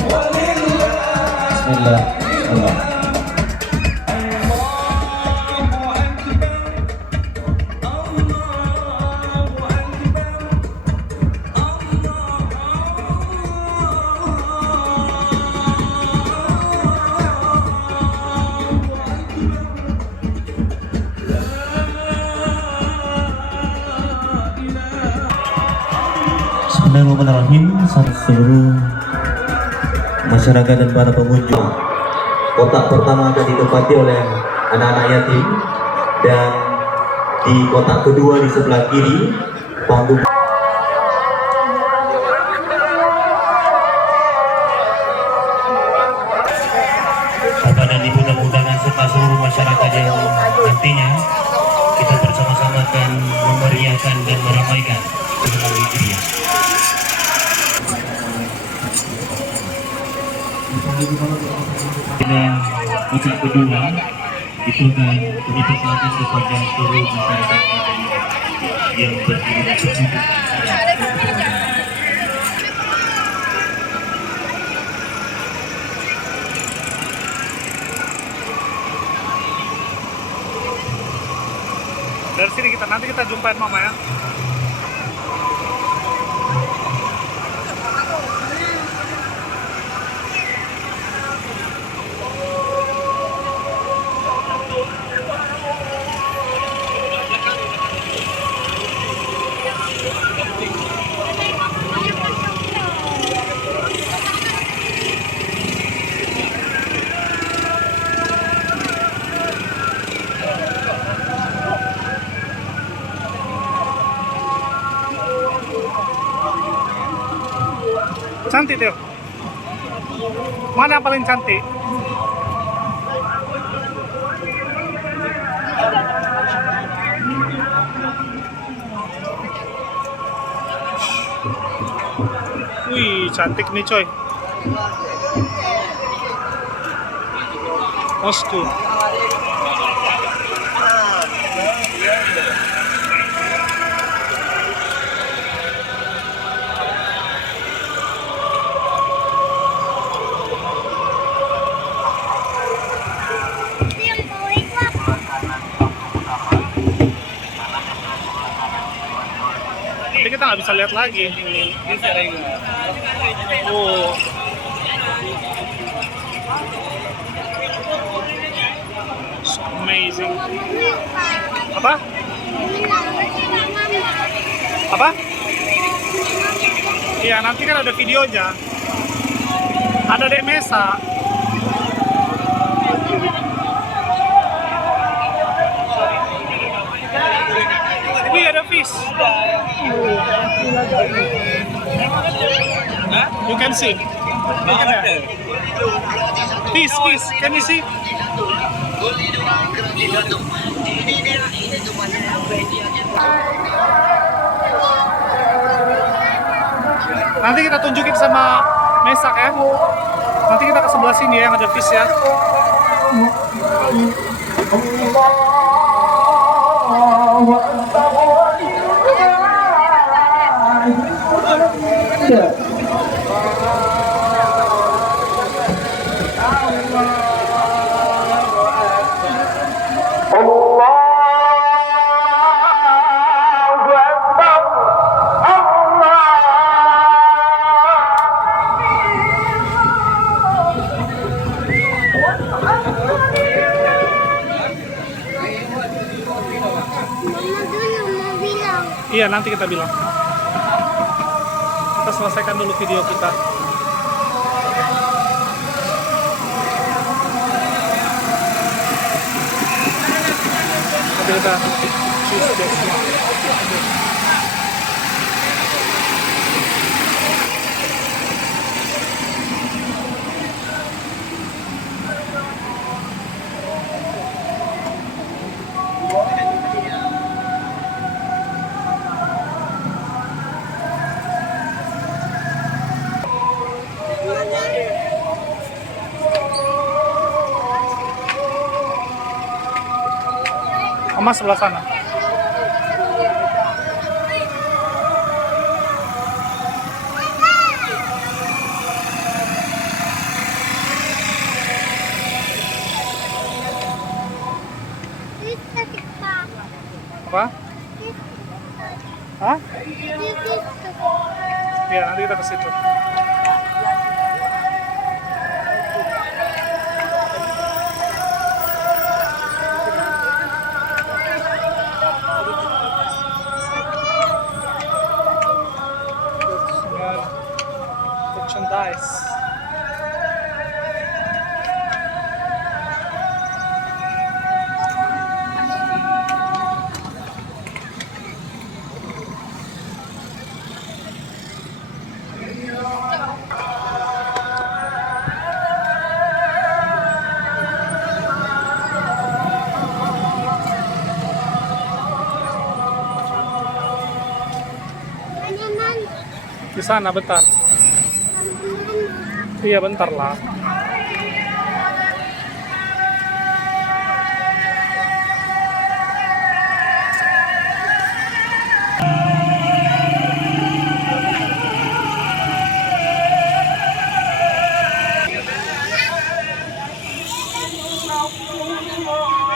Bismillah. Allah. Bismillahirrahmanirrahim. Seluruh masyarakat dan para pengunjung, kotak pertama akan ditempati oleh anak-anak yatim, dan di kotak kedua di sebelah kiri panggung. Bapak dan Ibu tamu undangan serta seluruh masyarakat yang nantinya kita bersama-sama akan memeriahkan dan meramaikan Idul Hijriah. Dan kotak kedua itu akan dipersilakan kepada seluruh masyarakat yang berdiri di sini. Dari sini nanti kita jumpain mama ya. Cantik tuh. Mana yang paling cantik? Wih, cantik nih coy. Bosku. Nanti kita nggak bisa lihat lagi. Oh. So amazing. Apa? Apa? Iya, nanti kan ada videonya. Ada Dek Mesa. Wih, ada fish. You can see. Fish, fish. Can you see? Nanti kita tunjukin sama Mesak ya. Nanti kita ke sebelah sini ya, yang ada fish ya. Iya, nanti kita bilang. Kita selesaikan dulu video kita. Nanti kita Oma sebelah sana. Apa? Hah? Iya, nanti kita ke situ. Merchandise. Di sana bentar. Iya bentar lah.